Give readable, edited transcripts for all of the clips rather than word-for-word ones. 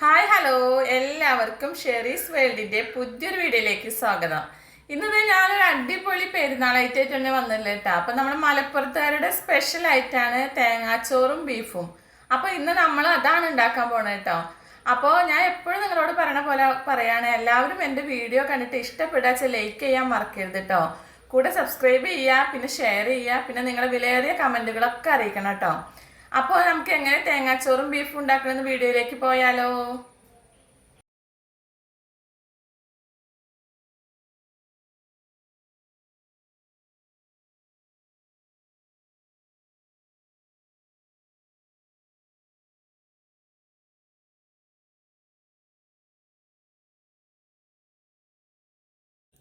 Hi hello എല്ലാവർക്കും Sherry's വേൾഡിന്റെ പുതിയൊരു വീഡിയോയിലേക്ക് സ്വാഗതം. ഇന്നത് ഞാനൊരു അടിപൊളി പെരുന്നാളായിട്ട് തന്നെ വന്നില്ല കേട്ടോ. അപ്പൊ നമ്മുടെ മലപ്പുറത്തുകാരുടെ സ്പെഷ്യൽ ആയിട്ടാണ് തേങ്ങാച്ചോറും ബീഫും. അപ്പൊ ഇന്ന് നമ്മൾ അതാണ് ഉണ്ടാക്കാൻ പോണത് കേട്ടോ. അപ്പോൾ ഞാൻ എപ്പോഴും നിങ്ങളോട് പറയണ പോലെ പറയാണ്, എല്ലാവരും എൻ്റെ വീഡിയോ കണ്ടിട്ട് ഇഷ്ടപ്പെടാച്ച ലൈക്ക് ചെയ്യാൻ മറക്കരുത് കേട്ടോ. കൂടെ സബ്സ്ക്രൈബ് ചെയ്യുക, പിന്നെ ഷെയർ ചെയ്യുക, പിന്നെ നിങ്ങളുടെ വിലയേറിയ കമൻറ്റുകളൊക്കെ അറിയിക്കണം കേട്ടോ. അപ്പോൾ നമുക്ക് എങ്ങനെ തേങ്ങാച്ചോറും ബീഫും ഉണ്ടാക്കണമെന്ന് വീഡിയോയിലേക്ക് പോയാലോ.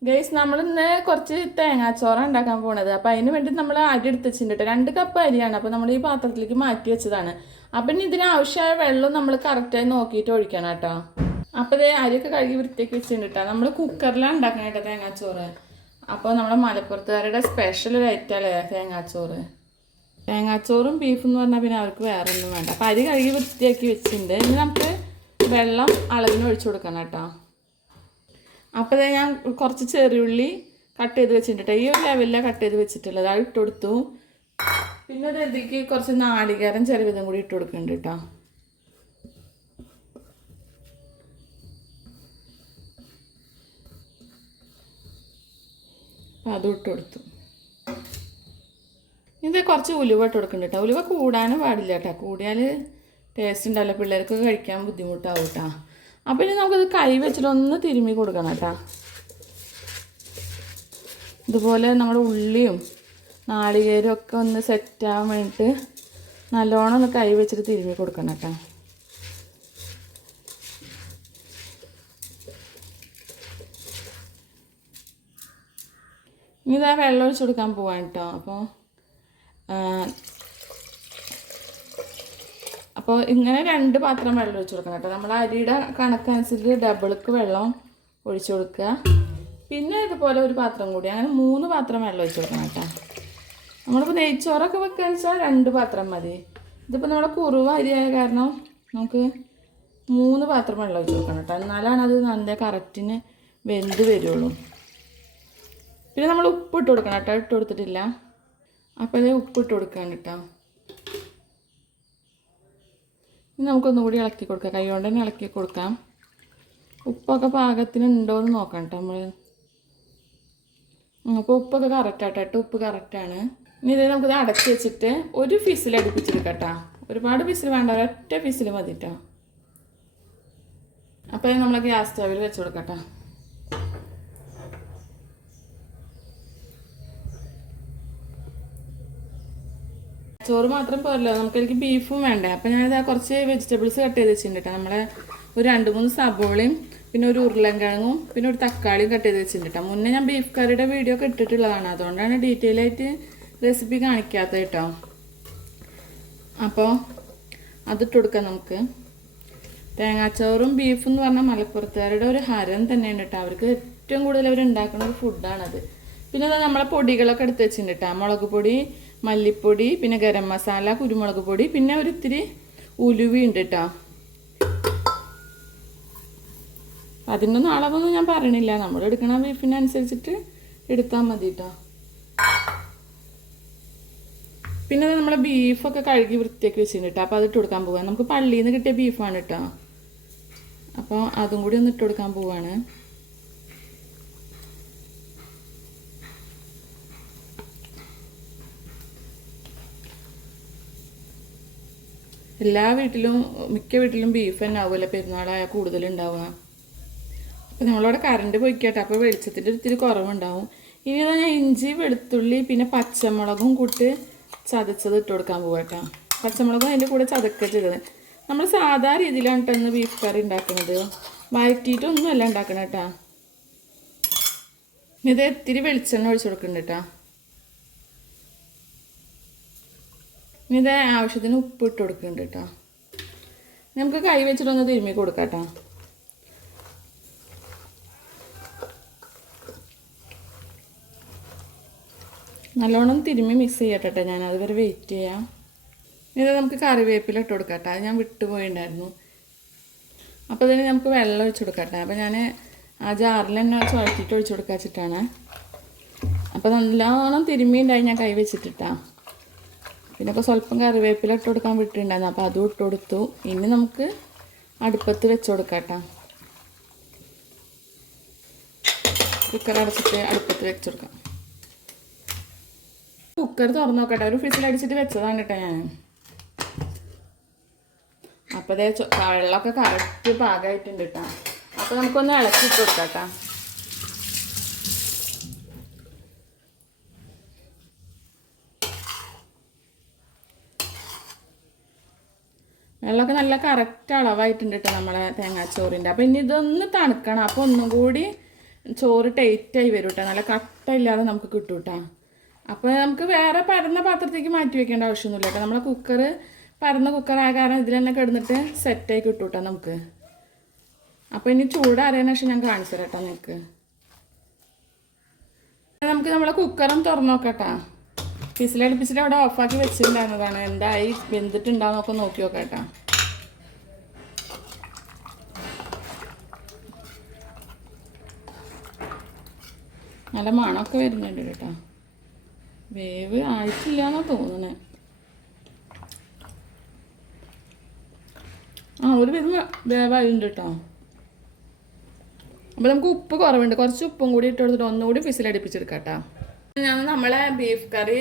ഗൈസ്, നമ്മളിന്ന് കുറച്ച് തേങ്ങാച്ചോറാണ് ഉണ്ടാക്കാൻ പോണത്. അപ്പം അതിന് വേണ്ടി നമ്മൾ അരി എടുത്ത് വെച്ചിട്ടുണ്ട്. 2 കപ്പ് അരിയാണ്. അപ്പോൾ നമ്മൾ ഈ പാത്രത്തിലേക്ക് മാറ്റി വെച്ചതാണ്. അപ്പം ഇനി ഇതിന് ആവശ്യമായ വെള്ളം നമ്മൾ കറക്റ്റായി നോക്കിയിട്ട് ഒഴിക്കണം കേട്ടോ. അപ്പോൾ ഇതേ അരിയൊക്കെ കഴുകി വൃത്തിയാക്കി വെച്ചിട്ടുണ്ട് കേട്ടോ. നമ്മൾ കുക്കറിലാണ് ഉണ്ടാക്കണം കേട്ടോ തേങ്ങാച്ചോറ്. അപ്പോൾ നമ്മുടെ മലപ്പുറത്തുകാരുടെ സ്പെഷ്യൽ ഒരു ഐറ്റമല്ലേ തേങ്ങാച്ചോറ്. തേങ്ങാച്ചോറും ബീഫും എന്ന് പറഞ്ഞാൽ പിന്നെ അവർക്ക് വേറെ ഒന്നും വേണ്ട. അപ്പോൾ അരി കഴുകി വൃത്തിയാക്കി വെച്ചിട്ടുണ്ട്. ഇനി നമുക്ക് വെള്ളം അളവിന് ഒഴിച്ചു കൊടുക്കണം കേട്ടോ. അപ്പോൾ ഞാൻ കുറച്ച് ചെറിയുള്ളി കട്ട് ചെയ്ത് വെച്ചിട്ടുണ്ട്. ഈ ഒരു ലെവലിലാണ് കട്ട് ചെയ്ത് വെച്ചിട്ടുള്ളത്. അത് ഇട്ട് കൊടുത്തു. പിന്നെ ഒരു ഇതിലേക്ക് കുറച്ച് നാളികേരം ചെറുവിധം കൂടി ഇട്ട് കൊടുക്കുന്നുണ്ട് കേട്ടോ. അപ്പം അതും ഇട്ട് കൊടുത്തു. ഇത് കുറച്ച് ഉലുവ ഇട്ട് കൊടുക്കുന്നുണ്ട് കേട്ടോ. ഉലുവ കൂടാനും പാടില്ല കേട്ടോ. കൂടിയാൽ ടേസ്റ്റ് ഉണ്ടാവില്ല, പിള്ളേർക്കൊക്കെ കഴിക്കാൻ ബുദ്ധിമുട്ടാവും കേട്ടോ. അപ്പോൾ ഇനി നമുക്കത് കൈ വെച്ചിട്ട് ഒന്ന് തിരുമ്മി കൊടുക്കണം കേട്ടോ. ഇതുപോലെ നമ്മുടെ ഉള്ളിയും നാളികേരും ഒക്കെ ഒന്ന് സെറ്റാകാൻ വേണ്ടിയിട്ട് നല്ലോണം ഒന്ന് കൈ വെച്ചിട്ട് തിരുമ്മി കൊടുക്കണം കേട്ടോ. ഇനി ഇതാ വെള്ളം ഒഴിച്ച് കൊടുക്കാൻ പോവാണ് കേട്ടോ. അപ്പോൾ ഇങ്ങനെ 2 പാത്രം വെള്ളം ഒഴിച്ച് കൊടുക്കണം കേട്ടോ. നമ്മൾ അരിയുടെ കണക്കനുസരിച്ച് ഡബിൾക്ക് വെള്ളം ഒഴിച്ചു കൊടുക്കുക. പിന്നെ ഇതുപോലെ ഒരു പാത്രം കൂടി, അങ്ങനെ 3 പാത്രം വെള്ളം ഒഴിച്ച് കൊടുക്കണം കേട്ടോ. നമ്മളിപ്പോൾ നെയ്ച്ചോറൊക്കെ വെക്കുക വെച്ചാൽ 2 പാത്രം മതി. ഇതിപ്പോൾ നമ്മുടെ കുറുവ അരിയായ കാരണം നമുക്ക് 3 പാത്രം വെള്ളം ഒഴിച്ച് കൊടുക്കണം കേട്ടോ. എന്നാലാണ് അത് നല്ല കറക്റ്റിന് വെന്ത് വരുള്ളൂ. പിന്നെ നമ്മൾ ഉപ്പ് ഇട്ട് കൊടുക്കണം കേട്ടോ. ഇട്ട് കൊടുത്തിട്ടില്ല. അപ്പോൾ ഇത് ഉപ്പ് ഇട്ട് കൊടുക്കാൻ കേട്ടോ. ഇനി നമുക്കൊന്നുകൂടി ഇളക്കി കൊടുക്കാം. കൈ കൊണ്ട് തന്നെ ഇളക്കി കൊടുക്കാം. ഉപ്പൊക്കെ പാകത്തിന് ഉണ്ടോ എന്ന് നോക്കാം കേട്ടോ നമ്മൾ. അപ്പോൾ ഉപ്പൊക്കെ കറക്റ്റാട്ടോ. ഉപ്പ് കറക്റ്റാണ്. ഇനി ഇത് നമുക്കിത് അടച്ച് വെച്ചിട്ട് ഒരു ഫിസിൽ അടുപ്പിച്ചെടുക്കാം കേട്ടോ. ഒരുപാട് ഫിസിൽ വേണ്ട, ഒരൊറ്റ ഫിസിൽ മതി കേട്ടോ. അപ്പോൾ നമ്മൾ ഗ്യാസ് സ്റ്റവിൽ വെച്ച് കൊടുക്കാം കേട്ടോ. ചോറ് മാത്രം പോരല്ലോ, നമുക്കെനിക്ക് ബീഫും വേണ്ടേ. അപ്പോൾ ഞാനിതാ കുറച്ച് വെജിറ്റബിൾസ് കട്ട് ചെയ്ത് വെച്ചിട്ടുണ്ട് കേട്ടോ. നമ്മളെ ഒരു 2-3 സബോളയും പിന്നെ ഒരു ഉരുളൻകിഴങ്ങും പിന്നെ ഒരു തക്കാളിയും കട്ട് ചെയ്ത് വെച്ചിട്ടുണ്ട് കേട്ടോ. മുന്നേ ഞാൻ ബീഫ് കറിയുടെ വീഡിയോ ഒക്കെ ഇട്ടിട്ടുള്ളതാണ്. അതുകൊണ്ടാണ് ഡീറ്റെയിൽ ആയിട്ട് റെസിപ്പി കാണിക്കാത്തത് കേട്ടോ. അപ്പോൾ അതിട്ട് കൊടുക്കാം നമുക്ക്. തേങ്ങാച്ചോറും ബീഫും എന്ന് പറഞ്ഞാൽ മലപ്പുറത്തുകാരുടെ ഒരു ഹരം തന്നെയാണ് കേട്ടോ. അവർക്ക് ഏറ്റവും കൂടുതൽ അവർ ഉണ്ടാക്കുന്ന ഒരു ഫുഡാണത്. പിന്നെ അത് നമ്മളെ പൊടികളൊക്കെ എടുത്ത് വെച്ചിട്ടുണ്ട് കേട്ടോ. മുളക് പൊടി, മല്ലിപ്പൊടി, പിന്നെ ഗരം മസാല, കുരുമുളക് പൊടി, പിന്നെ ഒരിത്തിരി ഉലുവയുണ്ട് കേട്ടോ. അതിനൊന്നും അളവൊന്നും ഞാൻ പറയണില്ല. നമ്മൾ എടുക്കണ ബീഫിനനുസരിച്ചിട്ട് എടുത്താൽ മതി കേട്ടോ. പിന്നെ നമ്മളെ ബീഫൊക്കെ കഴുകി വൃത്തിയാക്കി വെച്ചിട്ടുണ്ട് കേട്ടോ. അപ്പോൾ അതിട്ട് കൊടുക്കാൻ പോവാം. നമുക്ക് പള്ളിയിൽ നിന്ന് കിട്ടിയ ബീഫാണ് കേട്ടോ. അപ്പോൾ അതും കൂടി ഒന്ന് ഇട്ട് കൊടുക്കാൻ പോവാണ്. എല്ലാ വീട്ടിലും മിക്ക വീട്ടിലും ബീഫ് തന്നെ ആവുമല്ലോ പെരുന്നാളായാൽ കൂടുതലുണ്ടാവുക. അപ്പോൾ നമ്മളവിടെ കറണ്ട് പോയിക്കട്ടെ. അപ്പോൾ വെളിച്ചത്തിൻ്റെ ഒത്തിരി കുറവുണ്ടാവും. ഇനി ഞാൻ ഇഞ്ചി, വെളുത്തുള്ളി, പിന്നെ പച്ചമുളകും കൂട്ടി ചതച്ചത് ഇട്ട് കൊടുക്കാൻ പോകട്ടോ. പച്ചമുളകും അതിൻ്റെ കൂടെ ചതക്കുക ചെയ്തത്. നമ്മൾ സാധാ രീതിയിലാണ് കേട്ടോ ഇന്ന് ബീഫ് കറി ഉണ്ടാക്കുന്നത്. വഴറ്റിയിട്ടൊന്നുമല്ല ഉണ്ടാക്കണം കേട്ടോ. ഇത് ഇത്തിരി വെളിച്ചെണ്ണ ഒഴിച്ച് കൊടുക്കുന്നുണ്ട് കേട്ടോ. ഇനി ഇത് ആവശ്യത്തിന് ഉപ്പ് ഇട്ട് കൊടുക്കുന്നുണ്ട് കേട്ടോ. നമുക്ക് കൈ വെച്ചിട്ടൊന്ന് തിരുമ്മി കൊടുക്കാം കേട്ടോ. നല്ലോണം തിരുമ്മി മിക്സ് ചെയ്യട്ടെ. ഞാൻ അതുവരെ വെയിറ്റ് ചെയ്യാം. ഇത് നമുക്ക് കറിവേപ്പില ഇട്ട് കൊടുക്കാം കേട്ടോ. അത് ഞാൻ വിട്ടുപോയിട്ടുണ്ടായിരുന്നു. അപ്പോൾ ഇതിന് നമുക്ക് വെള്ളം ഒഴിച്ചു കൊടുക്കട്ടെ. അപ്പോൾ ഞാൻ ആ ജാറിൽ തന്നെ ചുഴറ്റിയിട്ട് ഒഴിച്ചു കൊടുക്കാൻ വെച്ചിട്ടാണ്. അപ്പോൾ നല്ലോണം തിരുമ്മിയുണ്ടായി ഞാൻ കൈ വെച്ചിട്ടിട്ടാ. പിന്നെ ഇപ്പോൾ സ്വല്പം കറിവേപ്പില ഇട്ട് കൊടുക്കാൻ വിട്ടിട്ടുണ്ടായിരുന്നു. അപ്പോൾ അതും ഇട്ട് കൊടുത്തു. ഇനി നമുക്ക് അടുപ്പത്ത് വെച്ച് കൊടുക്കാം കേട്ടോ. കുക്കർ അടച്ചിട്ട് അടുപ്പത്ത് വെച്ച് കൊടുക്കാം. കുക്കർ തുറന്ന് നോക്കട്ടെ. ഒരു ഫിസിലടിച്ചിട്ട് വെച്ചതാണ് കേട്ടോ ഞാൻ. അപ്പോൾ അതേ വെള്ളമൊക്കെ കറക്റ്റ് പാകമായിട്ടുണ്ട് കേട്ടോ. അപ്പോൾ നമുക്കൊന്ന് ഇളക്കിയിട്ട് കൊടുക്കാം കേട്ടോ. വെള്ളമൊക്കെ നല്ല കറക്റ്റ് അളവായിട്ടുണ്ട് കേട്ടോ നമ്മളെ തേങ്ങാച്ചോറിൻ്റെ. അപ്പോൾ ഇനി ഇതൊന്ന് തണുക്കണം. അപ്പോൾ ഒന്നും കൂടി ചോറ് ടൈറ്റായി വരും കേട്ടോ. നല്ല കട്ടയില്ലാതെ നമുക്ക് കിട്ടും കേട്ടോ. അപ്പോൾ നമുക്ക് വേറെ പരന്ന പാത്രത്തേക്ക് മാറ്റി വെക്കേണ്ട ആവശ്യമൊന്നുമില്ല കേട്ടോ. നമ്മളെ കുക്കർ പരന്ന കുക്കറായ കാരണം ഇതിൽ തന്നെ കിടന്നിട്ട് സെറ്റായി കിട്ടും കേട്ടോ നമുക്ക്. അപ്പോൾ ഇനി ചൂടാറിയതിനു ശേഷം ഞാൻ കാണിച്ചു തരാം കേട്ടോ നിങ്ങൾക്ക്. നമുക്ക് നമ്മളെ കുക്കറും തുറന്നു നോക്കാം കേട്ടോ. ഫിസിലടുപ്പിച്ചിട്ട് അവിടെ ഓഫാക്കി വെച്ചിട്ടുണ്ടായിരുന്നതാണ്. എന്തായി വെന്തിട്ടുണ്ടാവുന്നൊക്കെ നോക്കി നോക്കാം കേട്ടോ. നല്ല മണമൊക്കെ വരുന്നുണ്ട് കേട്ടോ. വേവ് ആയിട്ടില്ല എന്നാണ് തോന്നുന്നത്. ഒരു വിധം വേവായിട്ടുണ്ട് കേട്ടോ. അപ്പോൾ നമുക്ക് ഉപ്പ് കുറവുണ്ട്. കുറച്ച് ഉപ്പും കൂടി ഇട്ട് കൊടുത്തിട്ട് ഒന്നുകൂടി ഫിസിലടിപ്പിച്ചെടുക്കാം കേട്ടോ. ഞാൻ നമ്മളെ ബീഫ് കറി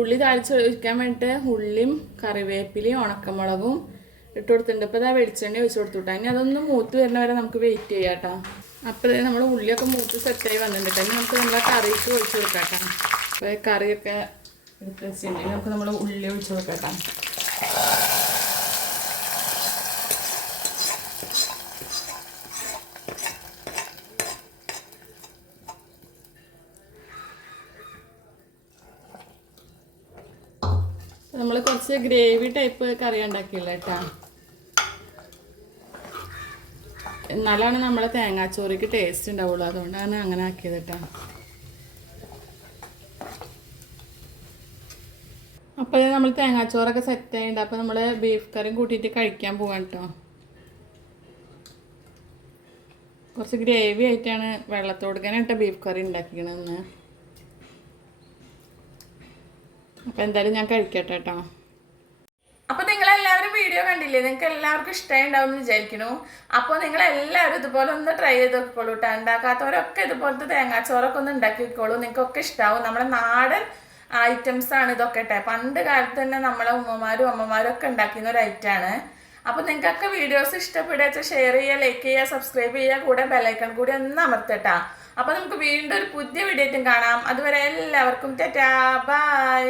ഉള്ളി താളിച്ച് ഒഴിക്കാൻ വേണ്ടിയിട്ട് ഉള്ളിയും കറിവേപ്പിലയും ഉണക്കമുളകും ഇട്ട് കൊടുത്തിട്ടുണ്ട്. ഇപ്പോൾ ഇതാ വെളിച്ചെണ്ണ ഒഴിച്ച് കൊടുത്തു കേട്ടോ. ഇനി അതൊന്ന് മൂത്ത് വരുന്ന വരെ നമുക്ക് വെയിറ്റ് ചെയ്യാം കേട്ടോ. അപ്പോൾ നമ്മൾ ഉള്ളിയൊക്കെ മൂത്ത് സെറ്റായി വന്നിട്ടുണ്ട്. ഇനി നമുക്ക് നമ്മളെ കറിക്ക് ഒഴിച്ച് കൊടുക്കാം കേട്ടോ. അപ്പോൾ കറിയൊക്കെ എടുത്ത് വെച്ചിട്ടുണ്ടെങ്കിൽ നമുക്ക് നമ്മൾ ഉള്ളി ഒഴിച്ച് കൊടുക്കാം കേട്ടോ. നമ്മൾ കുറച്ച് ഗ്രേവി ടൈപ്പ് കറി ഉണ്ടാക്കിയില്ല കേട്ടോ. എന്നാലാണ് നമ്മളെ തേങ്ങാച്ചോറിക്ക് ടേസ്റ്റ് ഉണ്ടാവുള്ളൂ. അതുകൊണ്ടാണ് അങ്ങനെ ആക്കിയത് കേട്ടോ. അപ്പോൾ നമ്മൾ തേങ്ങാച്ചോറൊക്കെ സെറ്റ് ആയിട്ടുണ്ട്. അപ്പോൾ നമ്മൾ ബീഫ് കറിയും കൂട്ടിയിട്ട് കഴിക്കാൻ പോവാം കേട്ടോ. കുറച്ച് ഗ്രേവി ആയിട്ടാണ് വെള്ളത്തോടുക്കനെ കേട്ടോ ബീഫ് കറി ഉണ്ടാക്കിക്കണമെന്ന്. അപ്പോൾ എന്തായാലും ഞാൻ കഴിക്കട്ടെ കേട്ടോ. അപ്പോൾ നിങ്ങളെല്ലാവരും വീഡിയോ കണ്ടില്ലേ? നിങ്ങൾക്ക് എല്ലാവർക്കും ഇഷ്ടമായി ഉണ്ടാവും എന്ന് വിചാരിക്കുന്നു. അപ്പോൾ നിങ്ങളെല്ലാവരും ഇതുപോലെ ഒന്ന് ട്രൈ ചെയ്ത് നോക്കിക്കോളൂ കേട്ടോ. ഉണ്ടാക്കാത്തവരൊക്കെ ഇതുപോലത്തെ തേങ്ങാച്ചോറൊക്കെ ഒന്ന് ഉണ്ടാക്കി വെക്കോളൂ. നിങ്ങൾക്കൊക്കെ ഇഷ്ടമാവും. നമ്മുടെ നാടൻ ഐറ്റംസ് ആണ് ഇതൊക്കെ കേട്ടോ. പണ്ട് കാലത്ത് തന്നെ നമ്മളെ ഉമ്മമാരും അമ്മമാരും ഒക്കെ ഉണ്ടാക്കുന്ന ഒരു ഐറ്റമാണ്. അപ്പോൾ നിങ്ങൾക്കൊക്കെ വീഡിയോസ് ഇഷ്ടപ്പെടുക ഷെയർ ചെയ്യുക, ലൈക്ക് ചെയ്യുക, സബ്സ്ക്രൈബ് ചെയ്യുക, കൂടെ ബെല്ലൈക്കൺ കൂടി ഒന്ന് അമർത്തട്ടാ. അപ്പോൾ നമുക്ക് വീണ്ടും ഒരു പുതിയ വീഡിയോ ആയിട്ടും കാണാം. അതുവരെ എല്ലാവർക്കും ടാറ്റാ ബൈ.